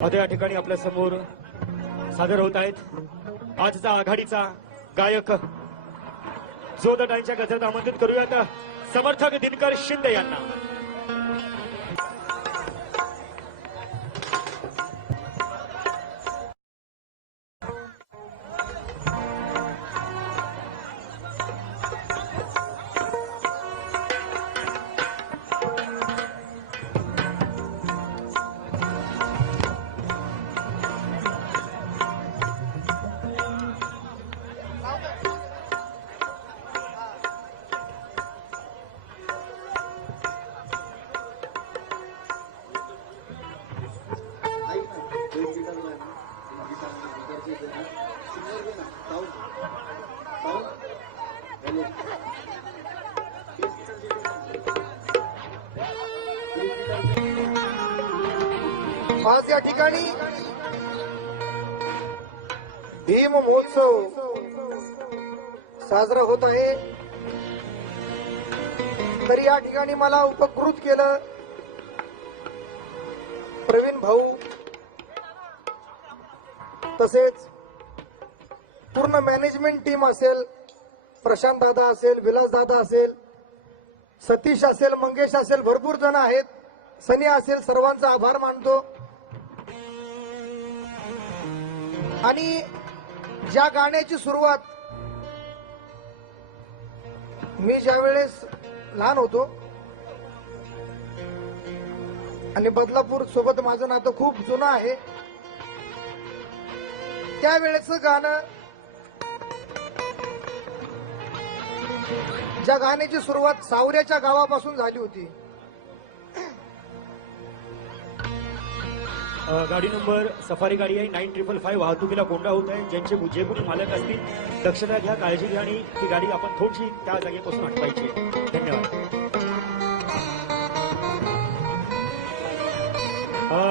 आता या ठिकाणी आपल्या समोर सादर होत आहेत आजचा आघाडीचा गायक जोदडांच्या गजरात आमंत्रित करूयात समर्थक दिनकर शिंदे यांना। आज या ठिकाणी भीम महोत्सव साजरा होत आहे। तरी या ठिकाणी मला उपकृत केलं प्रवीण भाऊ, तसेच पूर्ण मॅनेजमेंट टीम असेल, प्रशांत दादा असेल, विलास दादा असेल, सतीश असेल, मंगेश असेल, भरपूर जण आहेत, सनी असेल, सर्वांचा आभार मानतो। आणि ज्या गाण्याची सुरुवात मी ज्यावेळेस लहान होतो आणि बदलापूर सोबत माझं नातं खूप जुनं आहे, त्यावेळेचं गाणं, ज्या गाण्याची सुरुवात सावऱ्याच्या गावापासून झाली होती। गाडी नंबर सफारी गाडी आहे 9555 वाहतुकीला कोंडा होत आहे। ज्यांचे जे कोणी मालक असतील दक्षता घ्या, काळजी घ्या आणि ती गाडी आपण थोडीशी त्या जागेपासून हटवायची। धन्यवाद।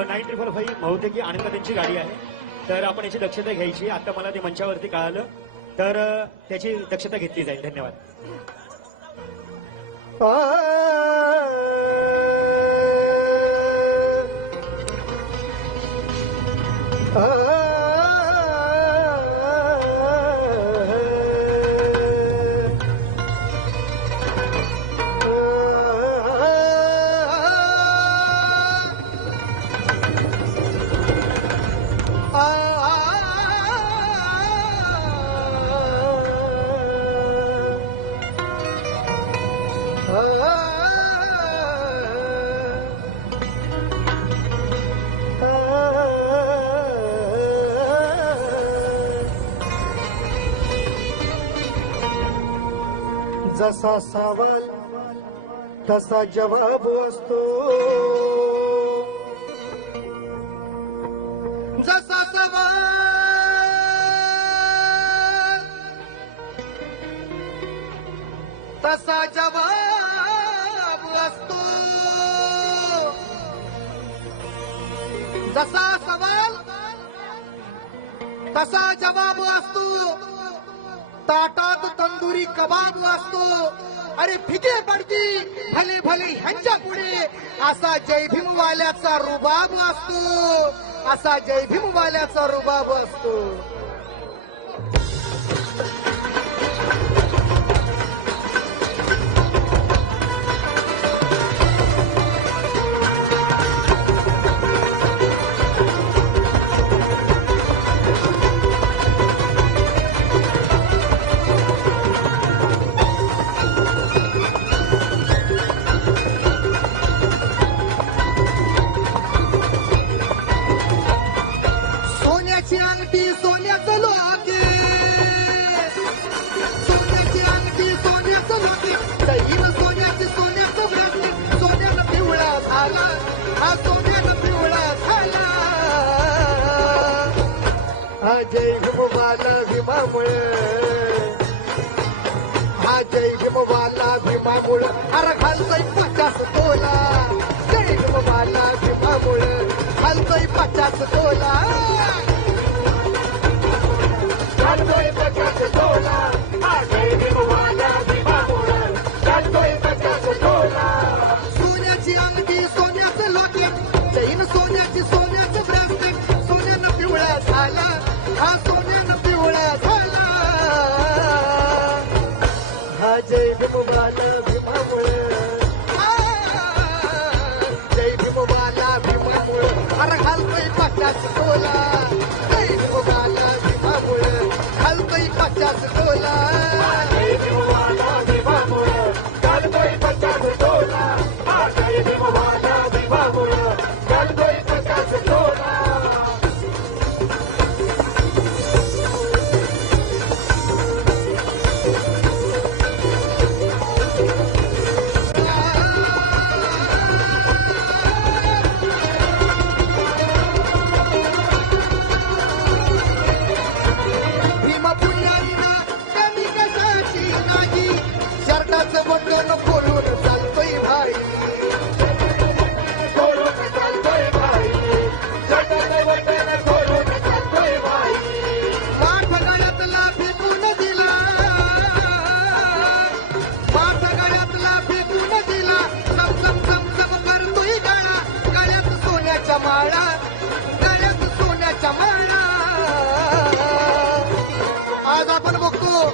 9555 बहुतेक आनंदाची गाडी आहे, तर आपण याची दक्षता घ्यायची। आता मला ते मंचावरती कळालं, तर त्याची दक्षता घेतली जाईल। धन्यवाद। जसा सवाल तसा जवाब असतो, जसा सवाल तसा जवाब असतो, जसा सवाल तसा जवाब असतो, ताटात तंदुरी कबाब असतो। अरे फिके पडती भले भले ह्यांच्या पुढे, असा जय भीमवाल्याचा रुबाब असतो, असा जय भीमवाल्याचा रुबाब असतो। सोन्याची अंगठी सोन्याचं लोके, सोन्याची अंगठी सोन्याचं लोके, दहीन सोन्याची सोन्याचं ब्रासलेट, सोन्यानं पिवळा झाला, हा सोन्यानं पिवळा झाला। हा जय भीमवाला भीमामुळे, हा जय भीमवाला भीमामुळे, अरे घालतोय 50 तोला, जय भीमवाला भीमामुळे घालतोय 50 तोला। सोन्याची अंगठी सोन्याचं लोके, जैन सोन्याची सोन्याचं ब्रासलेट, पचास तोला जय भीमवाला भीमामुळं घालतोय 50 तोला भीमपुण्याईना कमी कशाची नाही शर्टाचं बटन खोलून चालतोय भाई माठ गळ्यातला फेकून दिला माठ गळ्यातला फेकून दिला चमचम चमचम करतोय गाळा गळ्यात सोन्याच्या माळा गळ्यात सोन्याच्या माळा आज आपण बघतो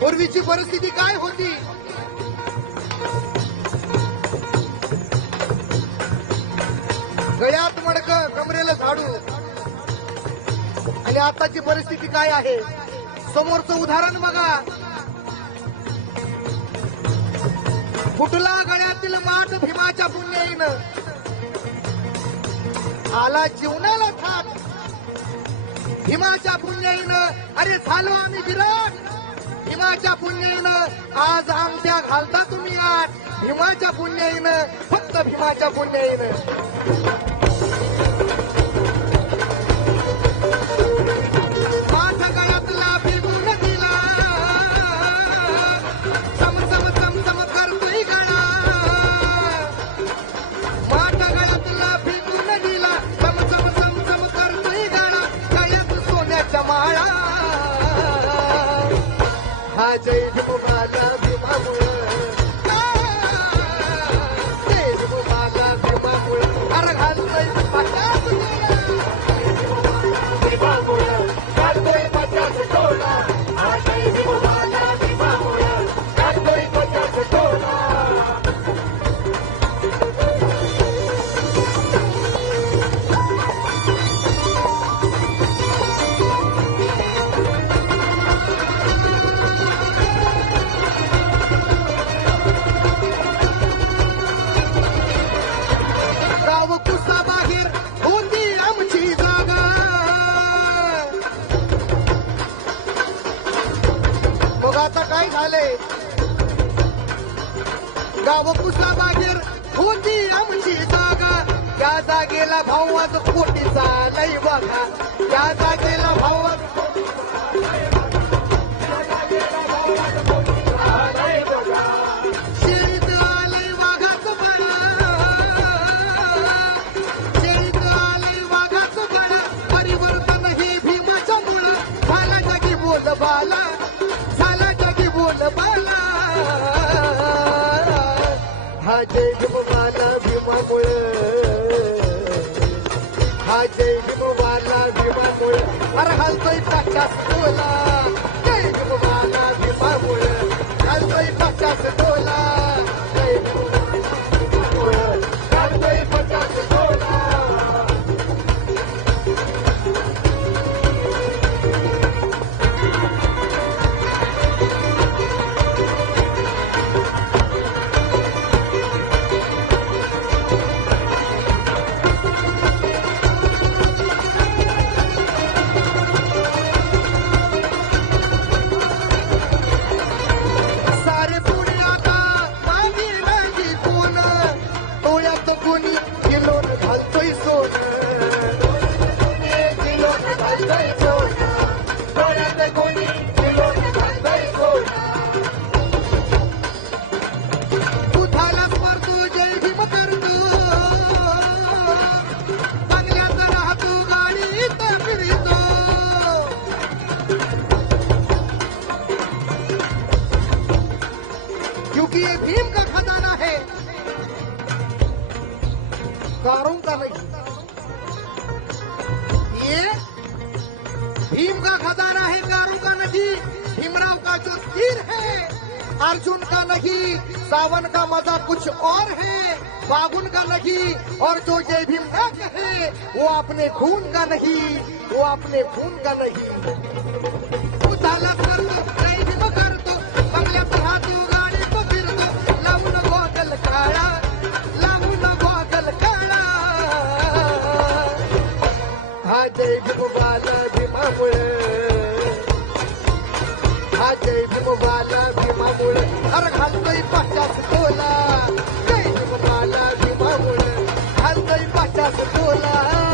पूर्वीची परिस्थिती काय होती गळ्यात मडक कमरेला झाडू आणि आताची परिस्थिती काय आहे समोरचं उदाहरण बघा फुटला गळ्यातील माठ भीमाच्या पुण्याईनं आला जीवनाला थाप भीमाच्या पुण्याईनं अरे झालो आम्ही विराट भीमाच्या पुण्याईनं आज आमच्या घालता तुम्ही आठ भीमाच्या पुण्याईनं फक्त भीमाच्या पुण्याईनं माठ गळ्यातला फेकून दिला चम चम चम चम करतोय गळा माठ गळ्यातला फेकून दिला चम चम चम चम करतोय गळा गळ्यात सोन्याच्या माळा हा जय भीमवाला भीमामुळं जय भीमवाला भीमामुळं अरे घालतोय 50 गाव कुसा बाहेर होती आमची जागा मग आता काय झालंय गाव कुसा बाहेर होती आमची जागा त्या जागेला भाऊ आज कोटीचा नाही बघा त्या जागेला भाऊ आज शेळीत आलंय वाघाचं बळा शेळीत आलंय वाघाचं बळा परिवर्तन हे भीमाच्या मुळं झाला जागी बोल बाला झाला जागी बोल बाला हा जय भीमवाला भीमामुळं हा जय भीमवाला भीमामुळं अरे घालतोय 50 तोला जय भीमवाला भीमामुळं घालतोय 50 तोला जय भीमवाला घालतोय 50 तोला सारे पुणे आता मागे नाही कोण डोळ्यात कोणी किलोन घालतोय सोन किलोन घालतोय सोन डोळ्यात कोणी किलोन घालतोय सोन बुधाला स्मरतो जय भीम करतो बंगल्यात राहतो गाडीत फिरतो क्योंकि ये भीम का खजाना है कारों का नहीं ये भीम का खजाना है कारों का नहीं भीमराव का जो तीर है अर्जुन का नहीं, सावन का मजा कुछ और है, बागुन का नहीं, और जो जय भीम ना कहे वो अपने खून का नहीं, वो अपने खून का नहीं. उतारला करतो, जय भीम करतो, बंगल्यात राहतो, गाडीत फिरतो, लावून गोगल काळा, लावून गोगल काळा. हा जय भीम वाला भीमामुळे, हा जय भीम वाला भीमामुळे, अरे घालतोय पाच्यास तोला, जय भीम वाला भीमामुळे, घालतोय पाच्यास तोला.